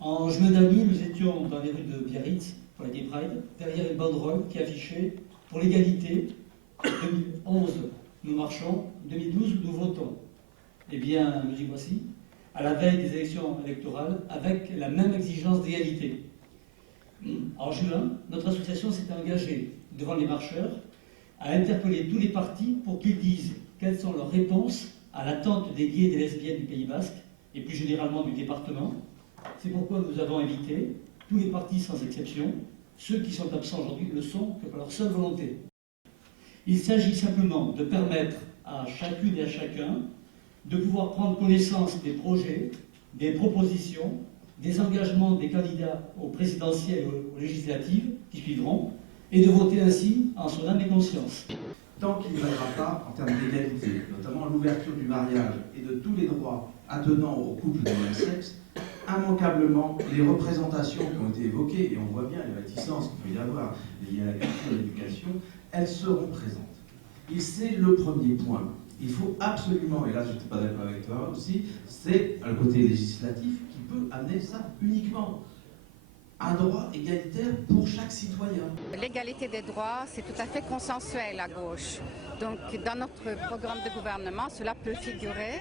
En juin dernier, nous étions dans les rues de Biarritz pour la Gay Pride, derrière une banderole qui affichait « Pour l'égalité, 2011, nous marchons, 2012, nous votons ». Eh bien, nous y voici, à la veille des élections électorales, avec la même exigence d'égalité. En juin, notre association s'est engagée devant les marcheurs à interpeller tous les partis pour qu'ils disent quelles sont leurs réponses à l'attente des gays et des lesbiennes du Pays Basque et plus généralement du département. C'est pourquoi nous avons invité tous les partis sans exception. Ceux qui sont absents aujourd'hui ne le sont que par leur seule volonté. Il s'agit simplement de permettre à chacune et à chacun de pouvoir prendre connaissance des projets, des propositions, des engagements des candidats aux présidentielles et aux législatives qui suivront, et de voter ainsi en son âme et conscience. Tant qu'il n'y aura pas, en termes d'égalité, notamment l'ouverture du mariage et de tous les droits attenant aux couples de même sexe, immanquablement, les représentations qui ont été évoquées, et on voit bien les réticences qu'il peut y avoir liées à la culture et à l'éducation, elles seront présentes. Et c'est le premier point. Il faut absolument, et là je n'étais pas d'accord avec toi aussi, c'est le côté législatif qui peut amener ça uniquement. Un droit égalitaire pour chaque citoyen. L'égalité des droits, c'est tout à fait consensuel à gauche. Donc dans notre programme de gouvernement, cela peut figurer.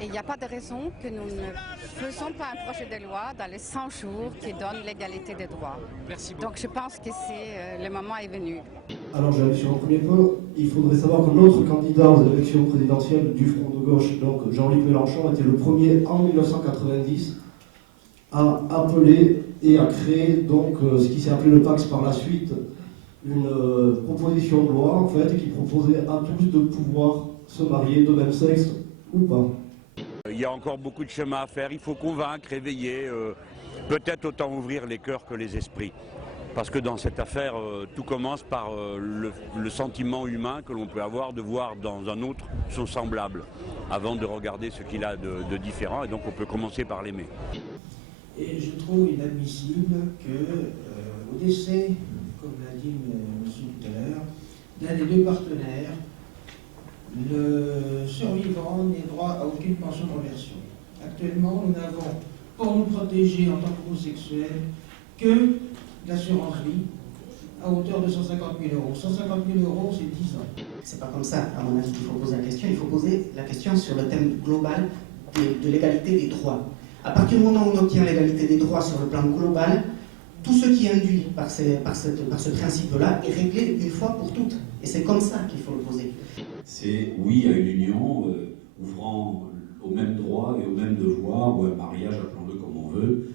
Et il n'y a pas de raison que nous ne faisons pas un projet de loi dans les 100 jours qui donne l'égalité des droits. Merci beaucoup. Donc je pense que le moment est venu. Alors j'avais sur un premier point, il faudrait savoir que notre candidat aux élections présidentielles du Front de gauche, donc Jean-Luc Mélenchon, était le premier en 1990 à appeler et à créer donc ce qui s'est appelé le PAX par la suite, une proposition de loi en fait qui proposait à tous de pouvoir se marier de même sexe ou pas. Il y a encore beaucoup de chemin à faire, il faut convaincre, éveiller, peut-être autant ouvrir les cœurs que les esprits. Parce que dans cette affaire, tout commence par le sentiment humain que l'on peut avoir de voir dans un autre son semblable, avant de regarder ce qu'il a de différent, et donc on peut commencer par l'aimer. Et je trouve inadmissible qu'au décès, comme l'a dit monsieur tout à l'heure, d'un des deux partenaires, le survivant n'ait droit à aucune pension de réversion. Actuellement, nous n'avons, pour nous protéger en tant qu'homosexuels, que l'assurance vie à hauteur de 150 000 euros. 150 000 euros, c'est 10 ans. C'est pas comme ça, à mon avis, qu'il faut poser la question. Il faut poser la question sur le thème global de l'égalité des droits. À partir du moment où on obtient l'égalité des droits sur le plan global, tout ce qui est induit par ce principe-là est réglé une fois pour toutes. Et c'est comme ça qu'il faut le poser. C'est oui à une union ouvrant aux mêmes droits et aux mêmes devoirs, ou un mariage, appelons-le comme on veut,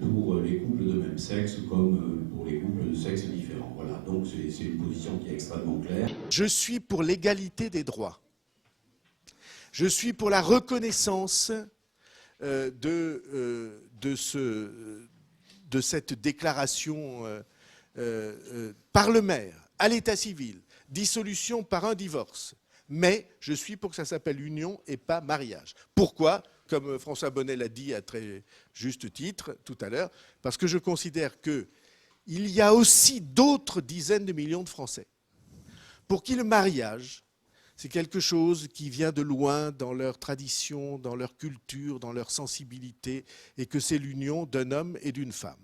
pour les couples de même sexe comme pour les couples de sexes différents. Voilà, donc c'est une position qui est extrêmement claire. Je suis pour l'égalité des droits. Je suis pour la reconnaissance de cette déclaration par le maire, à l'état civil, dissolution par un divorce. Mais je suis pour que ça s'appelle union et pas mariage. Pourquoi ? Comme François Bonnet l'a dit à très juste titre tout à l'heure, parce que je considère qu'il y a aussi d'autres dizaines de millions de Français pour qui le mariage, c'est quelque chose qui vient de loin dans leur tradition, dans leur culture, dans leur sensibilité, et que c'est l'union d'un homme et d'une femme.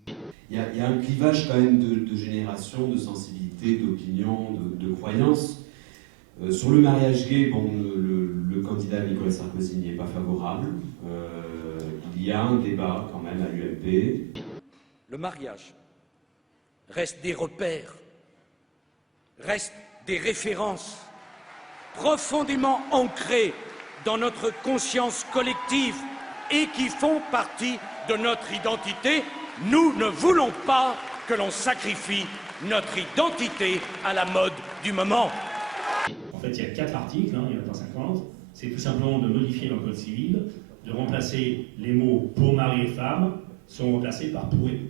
Il y a un clivage quand même de génération, de sensibilité, d'opinion, de croyance. Sur le mariage gay, bon, le candidat Nicolas Sarkozy n'y est pas favorable. Il y a un débat quand même à l'UMP. Le mariage reste des repères, reste des références profondément ancrées dans notre conscience collective et qui font partie de notre identité. Nous ne voulons pas que l'on sacrifie notre identité à la mode du moment. En fait, il y a 4 articles, il y en a pas 50. C'est tout simplement de modifier le code civil, de remplacer les mots pour mari et femme sont remplacés par pour époux.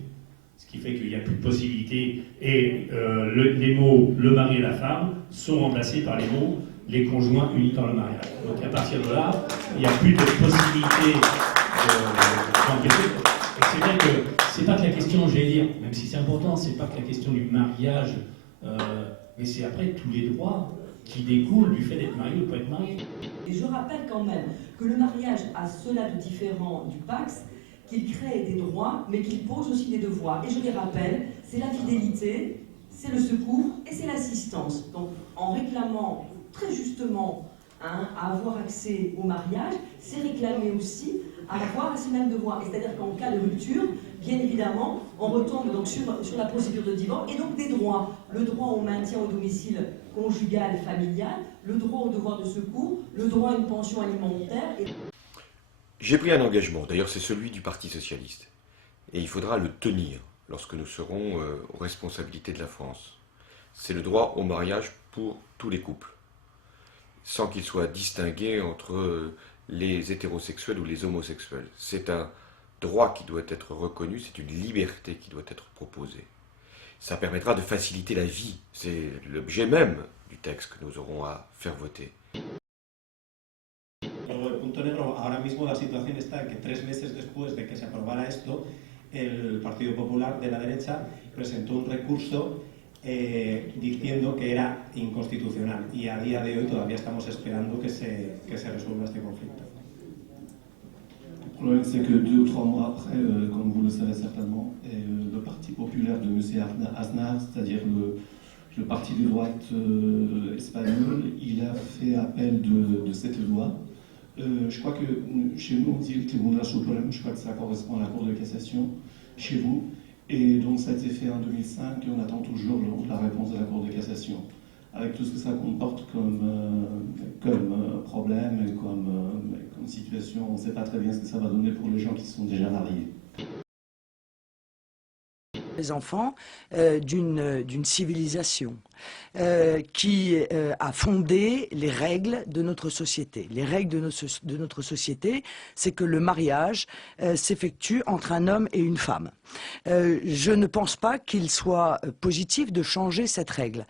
Ce qui fait qu'il n'y a plus de possibilité. Et les mots le mari et la femme sont remplacés par les mots les conjoints unis dans le mariage. Donc à partir de là, il n'y a plus de possibilité d'empêcher. C'est vrai que c'est pas que la question, j'allais dire, même si c'est important, c'est pas que la question du mariage, mais c'est après tous les droits qui découlent du fait d'être marié ou de pas être marié. Et je rappelle quand même que le mariage a cela de différent du PACS, qu'il crée des droits, mais qu'il pose aussi des devoirs. Et je les rappelle, c'est la fidélité, c'est le secours et c'est l'assistance. Donc en réclamant très justement à avoir accès au mariage, c'est réclamer aussi à avoir ces mêmes devoirs. C'est-à-dire qu'en cas de rupture, bien évidemment, on retombe donc sur la procédure de divorce et donc des droits. Le droit au maintien au domicile conjugal et familial, le droit au devoir de secours, le droit à une pension alimentaire. J'ai pris un engagement, d'ailleurs c'est celui du Parti socialiste, et il faudra le tenir lorsque nous serons aux responsabilités de la France. C'est le droit au mariage pour tous les couples, sans qu'il soit distingué entre les hétérosexuels ou les homosexuels. C'est un droit qui doit être reconnu, c'est une liberté qui doit être proposée. Ça permettra de faciliter la vie, c'est l'objet même du texte que nous aurons à faire voter. El punto negro, ahora mismo la situación está en que 3 meses después de que se aprobara esto, el Partido Popular de la derecha presentó un recurso diciendo que era inconstitucional y a día de hoy todavía estamos esperando que se resuelva este conflicto. Le problème, c'est que 2 ou 3 mois après, comme vous le savez certainement, le Parti populaire de M. Aznar, c'est-à-dire le parti de droite espagnol, il a fait appel de cette loi. Je crois que chez nous, on dit le tribunal suprême, je crois que ça correspond à la Cour de cassation chez vous. Et donc ça a été fait en 2005 et on attend toujours la réponse de la Cour de cassation. Avec tout ce que ça comporte comme problème et comme situation, on ne sait pas très bien ce que ça va donner pour les gens qui sont déjà mariés. Les enfants d'une civilisation qui a fondé les règles de notre société. Les règles de notre société, c'est que le mariage s'effectue entre un homme et une femme. Je ne pense pas qu'il soit positif de changer cette règle.